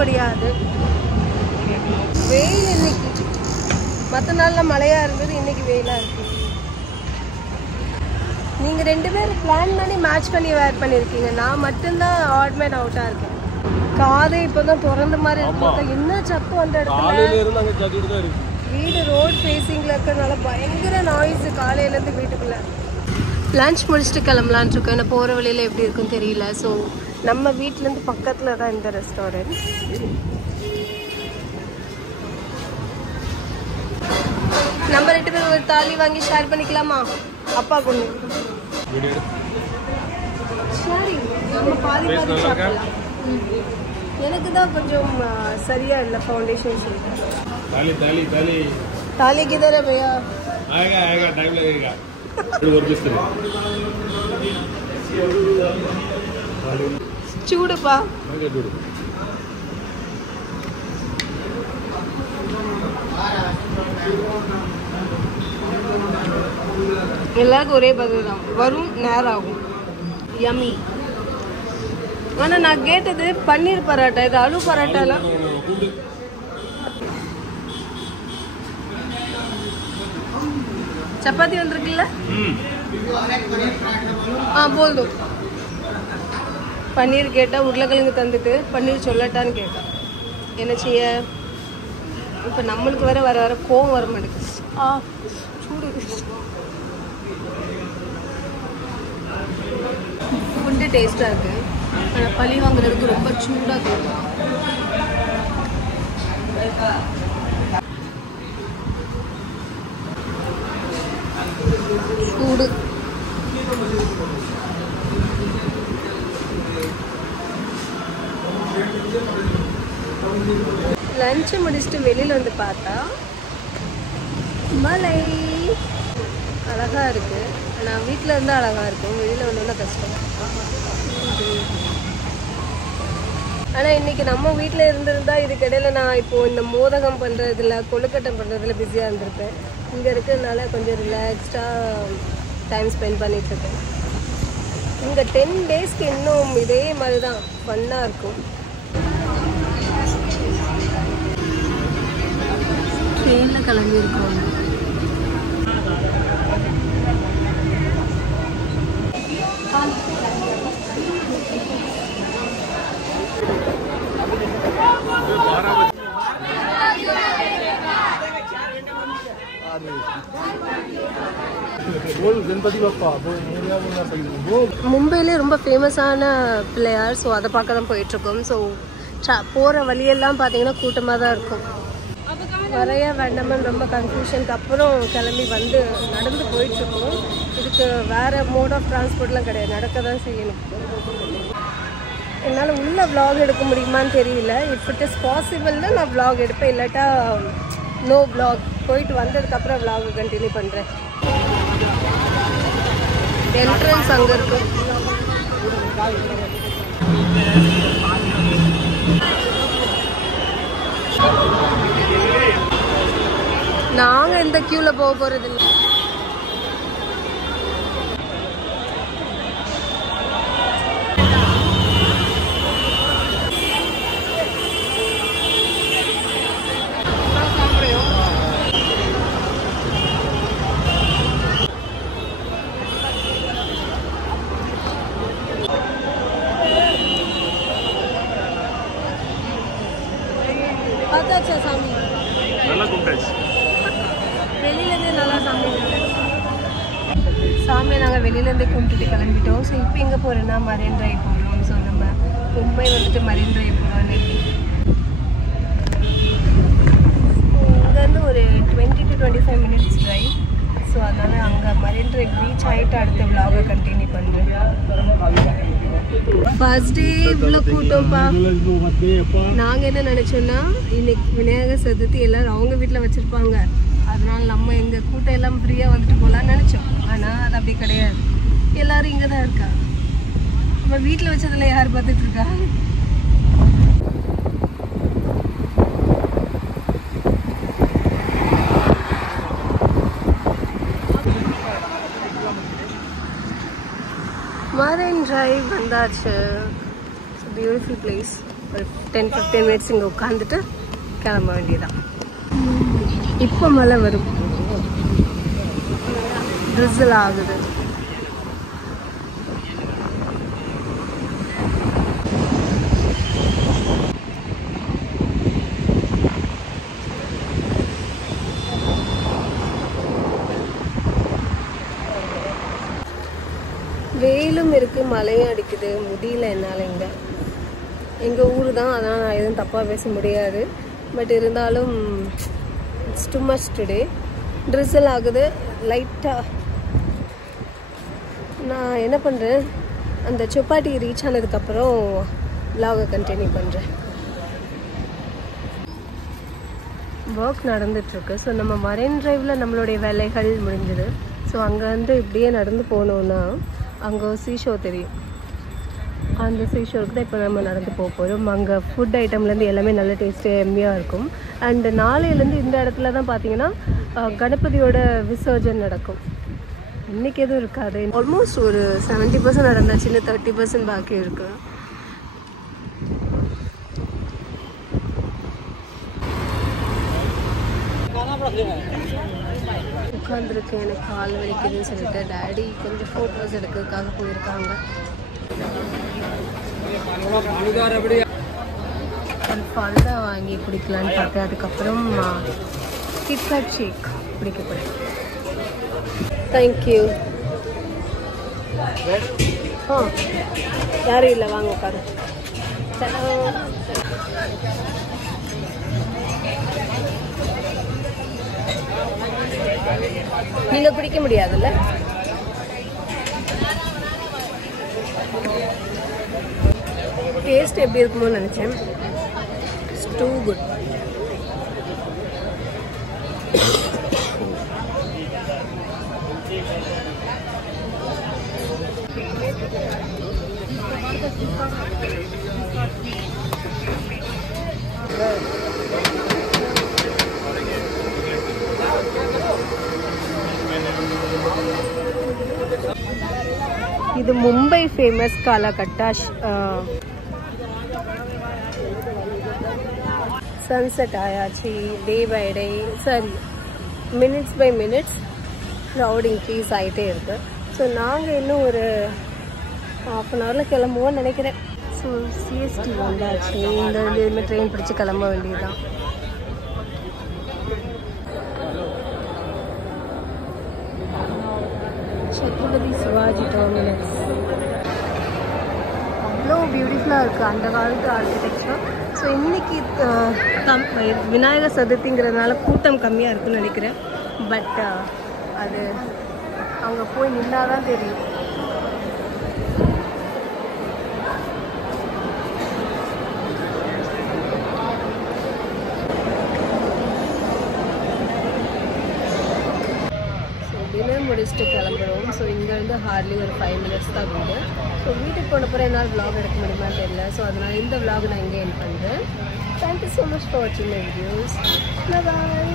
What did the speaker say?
முடியாது. வெயில் இன்னைக்கு, மற்ற நாளில் மழையாக இருந்தது, இன்னைக்கு வெயிலாக இருக்கு. நீங்கள் 2 பேரும் பிளான் பண்ணி மேட்ச் பண்ணி வேர் பண்ணியிருக்கீங்க. நான் மட்டும்தான் ஆட் மேன் அவுட்டாக இருக்கேன். காதை இப்போ தான் திறந்த மாதிரி இருக்கு. என்ன சத்தம் அந்த இடத்துல. வீடு ரோட் ஃபேஸிங்கில் இருக்கிறதுனால பயங்கர நாய்ஸு காலையிலேருந்து வீட்டுக்குள்ளே. லன்ச் முடிச்சுட்டு கிளம்பலான் இருக்கோம். ஏன்னா போகிற வழியில் எப்படி இருக்குன்னு தெரியல. ஸோ நம்ம வீட்டிலேருந்து பக்கத்தில் தான் இந்த ரெஸ்டாரண்ட். நம்ம 2 பேரும் ஒரு தாலி வாங்கி ஷேர் பண்ணிக்கலாமா? அப்பா கொண்டு சரி, நம்ம பாதி பாதி சாப்பிடலாம். எனக்கு தான் கொஞ்சம் சரியா இல்லை ஃபவுண்டேஷன் ஷேட். ताली किधर है भैया? आएगा टाइम लगेगा। चूड़पा எல்லாருக்கும் ஒரே பதில் தான், வரும் நேரம் ஆகும். யம்மி. ஆனால் நான் கேட்டது பன்னீர் பரோட்டா, இது ஆலு பரோட்டாலாம். चपाती वंदिरुक्कुल्ला बोल दो. पनीर केटा उरुलकिழங்கு தந்துட்டு पनीर சொல்லட்டான்னு கேட்டா. என்ன செய்ய? இப்போ நம்மளுக்கு வர வர கோவம் வர மாட்டேங்குது. சூடு. ஃபுட்டு டேஸ்ட்டாக இருக்குது. ஆனால் பழி வாங்குறதுக்கு ரொம்ப சூடாக இருக்குது. சூடு. லஞ்சு முடிச்சுட்டு வெளியில் வந்து பார்த்தா மலை அழகாக இருக்குது. ஆனால் வீட்டில் இருந்தால் அழகாக இருக்கும், வெளியில் வந்தோன்னா கஷ்டம். ஆனால் இன்றைக்கி நம்ம வீட்டில் இருந்திருந்தால் இதுக்கிடையில் நான் இப்போது இந்த மோதகம் பண்ணுறதுல கொழுக்கட்டை பண்ணுறதுல பிஸியாக இருந்திருப்பேன். இங்கே இருக்கிறதுனால கொஞ்சம் ரிலாக்ஸ்டாக டைம் ஸ்பெண்ட் பண்ணிகிட்ருக்கேன். இங்கே 10 டேஸ்க்கு இன்னும் இதே மாதிரி தான் ஃபன்னாக இருக்கும். ட்ரெயினில் கிளம்பியிருக்கோம். மும்பையிலே ரொம்ப ஃபேமஸான பிள்ளையார். ஸோ அதை பார்க்க தான் போயிட்டுருக்கோம். ஸோ போகிற வழியெல்லாம் பார்த்தீங்கன்னா கூட்டமாக தான் இருக்கும். வரைய வேண்டாமன்னு ரொம்ப கன்ஃபியூஷனுக்கு அப்புறம் கிளம்பி வந்து நடந்து போயிட்டுருக்கோம். இதுக்கு வேறு மோட் ஆஃப் டிரான்ஸ்போர்ட்லாம் கிடையாது, நடக்க தான் செய்யணும். என்னால் உள்ள vlog எடுக்க முடியுமான்னு தெரியல. இஃப் இட் இஸ் பாசிபிள்னா நான் vlog எடுப்பேன், இல்லாட்டா நோ vlog. போயிட்டு வந்ததுக்கப்புறம் vlog கண்டினியூ பண்ணுறேன். என்ட்ரன்ஸ் அங்கே இருக்கு. நாங்கள் இந்த க்யூவில் போக போகிறது இல்லை. अच्छा சாமி நல்லா கும்பிட்டாச்சு. வெளியிலேருந்தே நல்லா சாமி சாமியை நாங்கள் வெளியிலேருந்தே கும்பிட்டுட்டு கிளம்பிட்டோம். ஸோ இப்போ எங்கே போகிறோன்னா மரைன் ட்ரைவ் போகிறோம். ஸோ நம்ம மும்பை வந்துட்டு மரைன் ட்ரைவ் போகிறோம். இங்கேருந்து ஒரு 20 to 25 மினிட்ஸ் ட்ரைவ். ஸோ அதனால் அங்கே மரைன் ட்ரைவ் ரீச் ஆகிட்டு அடுத்த விலாகை கண்டினியூ பண்ணுறேன். ஃபர்ஸ்ட் டே இவ்வளோ கூட்டம்ப்பா. நாங்கள் என்ன நினச்சோன்னா இன்னைக்கு விநாயகர் சதுர்த்தி எல்லோரும் அவங்க வீட்டில் வச்சுருப்பாங்க, அதனால் நம்ம எங்கள் கூட்டம் எல்லாம் ஃப்ரீயாக வந்துட்டு போகலான்னு நினச்சோம். ஆனால் அது அப்படி கிடையாது, எல்லோரும் இங்கே தான் இருக்கா. நம்ம வீட்டில் வச்சதில் யார் பார்த்துட்ருக்கா? மரைன் டிரைவ் வந்தாச்சு. Beautiful place. ஒரு 10-15 மினிட்ஸ் இங்கே உட்காந்துட்டு கிளம்ப வேண்டியதான். இப்போ மழை வரும், ட்ரிஸில் ஆகுது. வெயிலும் இருக்குது, மழையும் அடிக்குது, முடியல என்னால். எங்கள் ஊர் தான், அதனால் நான் எதுவும் தப்பாக பேச முடியாது. பட் இருந்தாலும் இட்ஸ் டூ மச் டுடே. ட்ரிஸில் ஆகுது லைட்டாக. நான் என்ன பண்ணுறேன், அந்த சொப்பாட்டி ரீச் ஆனதுக்கப்புறம் vlog கண்டினியூ பண்ணுறேன். ஒர்க் நடந்துகிட்ருக்கு. ஸோ நம்ம மரைன் டிரைவில் நம்மளுடைய வேலைகள் முடிஞ்சுது. ஸோ அங்கே வந்து இப்படியே நடந்து போனோன்னா அங்கே சீஷோ தெரியும். அந்த சீஷோருக்கு தான் இப்போ நம்ம நடந்து போக போகிறோம். அங்கே ஃபுட் ஐட்டம்லேருந்து எல்லாமே நல்ல டேஸ்ட்டு எம்மியாக இருக்கும். அண்டு நாளையிலேருந்து இந்த இடத்துல தான் பார்த்தீங்கன்னா கணபதியோட விசர்ஜன் நடக்கும். இன்றைக்கி எதுவும் இருக்காது. ஆல்மோஸ்ட் ஒரு 70% நடந்தாச்சு, இன்னும் 30% பாக்கி இருக்குது. உட்காந்துருக்கேன், எனக்கு கால் வலிக்குதுன்னு சொல்லிட்டு டேடி கொஞ்சம் ஃபோட்டோஸ் எடுக்கிறதுக்காக போயிருக்காங்க. ஃபல்டா வாங்கி குடிக்கலான்னு பார்த்தேன். அதுக்கப்புறம் கிட்கேட் ஷேக் குடிக்க போகிறேன். தேங்க்யூ. யாரும் இல்லை, வாங்க உட்காரு. நீங்கள் குடிக்க முடியாதுல்ல? டேஸ்ட் எப்படி இருக்குமோ நினச்சேன். It's too good. இது மும்பை ஃபேமஸ் காலாகட்டா. சன்செட் ஆயாச்சு. Day by day, sorry minutes by minutes crowd increase ஆகிட்டே இருக்குது. ஸோ நாங்கள் இன்னும் ஒரு 1/2 hour கிளம்புவோம்னு நினைக்கிறேன். ஸோ சிஎஸ்டி வந்தாச்சு. இந்த இதுமாதிரி ட்ரெயின் பிடிச்சி கிளம்ப வேண்டியதுதான். சத்ரபதி சிவாஜி டெர்மினஸ் அவ்வளோ பியூட்டிஃபுல்லாக இருக்குது, அந்த காலத்து ஆர்கிடெக்சர். ஸோ இன்றைக்கி விநாயகர் சதுர்த்திங்கிறதுனால கூட்டம் கம்மியாக இருக்குன்னு நினைக்கிறேன். பட் அது அங்கே போய் நின்னால் தான் தெரியும். டின்னர் முடிச்சுட்டு கிளம்புறோம். ஸோ இங்கேருந்து ஹார்ட்லி ஒரு 5 minutes தான் வீடு. ஸோ வீட்டுக்கு போனப்பறம் என்னால் vlog எடுக்க முடியுமான்னு தெரியல. ஸோ அதனால் இந்த vlog நான் இங்கே எண்ட் பண்ணுறேன். தேங்க்யூ ஸோ மச் ஃபார் வாட்சிங் மை வீடியோஸ். பாய்.